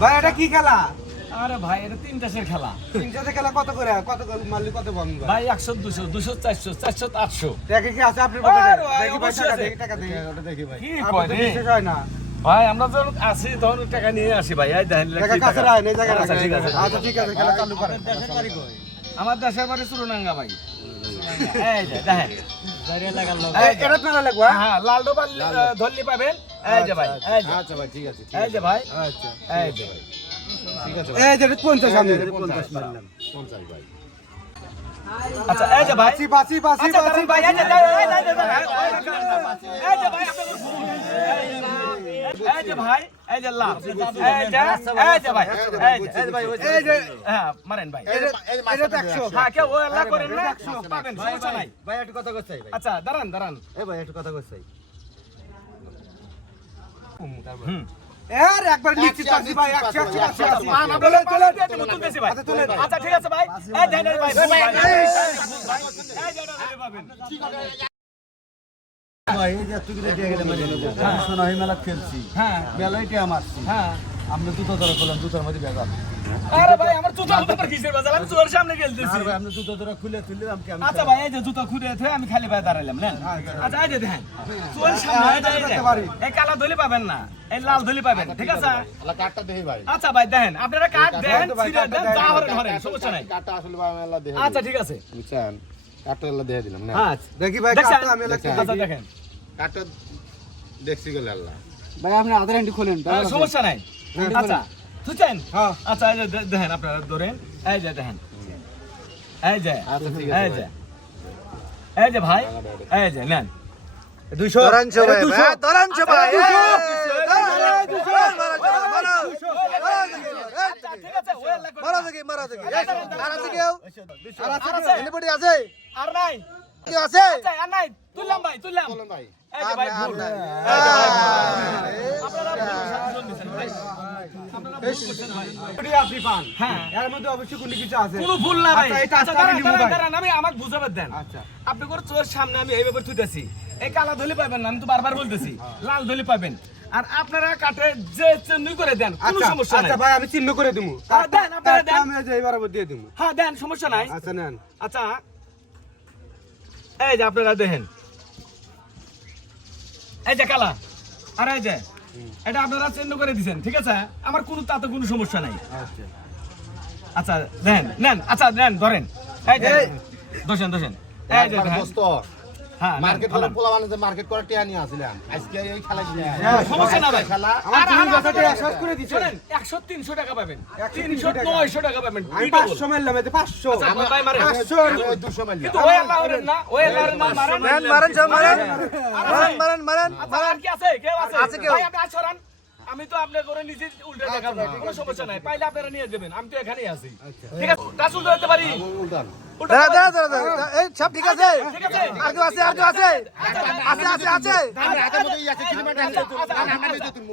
ভাই এটা কি খেলা? আরে ভাই এটা তিন দেশের খেলা। তিনটাতে খেলা কত করে? কত গোল মারলি কত বন্ধ? ভাই 100 200 200 400 400 800। দেখে কি আছে আপনার পকেটে? আরে ভাই, দেখি ভাই অবশ্যই টাকা আছে। দেখি টাকা দেখি। ওটা দেখি ভাই। কি আর কয় তো রে? বিশেষ হয় না। ভাই আমরা যখন আসি তখন টাকা নিয়ে আসি ভাই। এই দেখেন টাকা কাছে রাখ, এই জায়গায় রাখ। আচ্ছা ঠিক আছে। আচ্ছা ঠিক আছে, খেলা চালু করেন। আমার দেশের বাড়ি চুরুনাঙ্গা ভাই। এই যে দেখেন। এই এটা মেলা লাগবে। হ্যাঁ লাল ডোবা ধরলি পাবেন। এই যে ভাই এই যে আচ্ছা ভাই ঠিক আছে। এই যে ভাই আচ্ছা এই যে ঠিক আছে এই যে 50 আমি 50 মারলাম। 50 ভাই। আচ্ছা এই যে ভাই বাসি বাসি আচ্ছা বাসি দাঁড়ান ভাই এই যে এই যে ভাই এই যে লাল এই যে ভাই এই যে ভাই এই যে হ্যাঁ মারেন ভাই এটা তো 100 হ্যাঁ কেউ ওলা করেন না পাবেন সমস্যা নাই ভাই একটু কথা কইছাই ভাই। আচ্ছা দাঁড়ান দাঁড়ান এই ভাই একটু কথা কইছাই। হুম এর একবার নিচ্ছি চাচি ভাই 100 না বলে চলে তুলতেছি ভাই আচ্ছা ঠিক আছে ভাই এই দেন ভাই এই যে পাবেন ভাই এই যে তুই দিয়ে গেলে মানে সোনাই মেলা খেলছি। হ্যাঁ মেলাইতে আমারছি। হ্যাঁ আমরা জুতো ধরে করলাম জুতার মধ্যে বেগাল। আরে ভাই আমার জুতা উপর কিসের বাজার আমি জোর সামনে খেলতেছি আর ভাই আমরা জুতো ধরে খুলে তুললাম কি আমি আচ্ছা ভাই এই যে জুতা খুলে থয়ে আমি খালি পায়ে দাঁড়াইলাম নেন আচ্ছা এই যে দেখেন জোর সামনে এই যে এই কালা দলি পাবেন না এই লাল দলি পাবেন ঠিক আছে আলা কাটটা দেই ভাই। আচ্ছা ভাই দেখেন আপনারা কাট দেন ছিড়ে দেন যা হরেন হরেন সমস্যা নাই কাটটা আসলে ভাই মেলা দেই। আচ্ছা ঠিক আছে বুঝছেন? কাটটা এলা দেই দিলাম না। আচ্ছা দেখি ভাই দেখছেন? কাটটা আমি লাগছে আচ্ছা দেখেন কাটটা দেখছি গেল আল্লাহ। ভাই আপনি আধার হ্যান্ডি খোলেন সমস্যা নাই আচ্ছা বুঝছেন হ্যাঁ আচ্ছা এই যে দেখেন আপনারা ধরেন এই যে দেখেন এই যে আচ্ছা ঠিক এই আছে যে ভাই। এই যে ভাই এই যে নেন 200 ধরানছো ভাই, ভাই, ধরানছো ভাই। আচ্ছা, ঠিক আছে ওয়েল লাগবে মারা দেখি মারা দেখি। আর আছে কেউ? আর আছে এনিবডি আছে? আর নাই কেউ আছে? আচ্ছা আর নাই তুললাম ভাই তুললাম বলেন ভাই। এই যে ভাই আর ভুল নাই। এই যে ভাই ভুল। আপনারা ভুল সাবধান দিছেন ভাই আপনারা ভুল করছেন ভাই কোটি আপনি পান হ্যাঁ এর মধ্যে অবশ্যই কোনো কিছু আছে কোনো ভুল না ভাই আচ্ছা, এটা আচ্ছা আজকে আমি দাঁড়ান নিবো ভাই। দাঁড়ান আমি আমাকে বুঝাবেন দেন আচ্ছা আপনি করে চোর সামনে আমি এইভাবে থুইতেছি এই কালা ধলি পাবেন না আমি তো বারবার বলতেছি লাল ধলি পাবেন আর আপনারা কাটে যে চিহ্ন করে দেন কোনো আচ্ছা সমস্যা নাই আচ্ছা ভাই আমি চিহ্ন করে দিমু হ্যাঁ, দেন, আপনারা দেন। আমি যে এবারে দিয়ে দিমু হ্যাঁ দেন সমস্যা নাই আচ্ছা নেন আচ্ছা এই যে আপনারা দেখেন এই যে কালা আর এই যে এটা আপনারা চিহ্ন করে দিবেন ঠিক আছে আমার কোনো তাতে কোনো সমস্যা নাই আচ্ছা আচ্ছা দেন নেন আচ্ছা নেন ধরেন এই যে দোষেন দোষেন এই যে দেখেন। দোস্ত হ্যাঁ নেন, মার্কেট ফালান। পোলা বানাতে মার্কেট করে টিয়া নিয়ে আসিলাম আজকে এই খেলা কি সমস্যা না ভাই খেলা আমার আর তুমি আমার কথাটা আপনারা- শেষ করে দিছেন শোনেন 100 300 টাকা পাবেন 100, 300 900 টাকা পাবেন আমি দুইটা বল। 500 মারলাম এতে 500 আচ্ছা, ভাই মারেন। 500 আমি ওই 200 মাইল কিন্তু ওই আল্লাহর না ওই আল্লাহর না মারেন মারেন সব মারেন মারেন মারেন মারেন আচ্ছা আর কি আছে কেউ আছে আছে কেউ? ভাই আপনি আসরান আমি তো আপনি করে নিজে উল্টে দেখাবো কোনো সমস্যা নাই পাইলে আপনারা নিয়ে যাবেন আমি তো এখানেই আছি ঠিক আছে টাচ উল্টে দিতে পারি উল্টান উল্টে দিতে পারি? এই সব ঠিক আছে ঠিক আছে আর কেউ আছে আর কেউ আছে আচ্ছা, আছে আছে আছে আচ্ছা, হাতের মধ্যে আছে কিলোমিটার আছে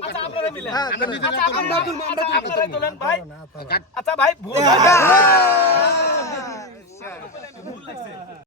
আচ্ছা আপনারা মিলেন আমরা নিজে আচ্ছা, আমরা তুলবো, আমরা তুলবো। আপনারা তোলেন ভাই আচ্ছা ভাই ভুল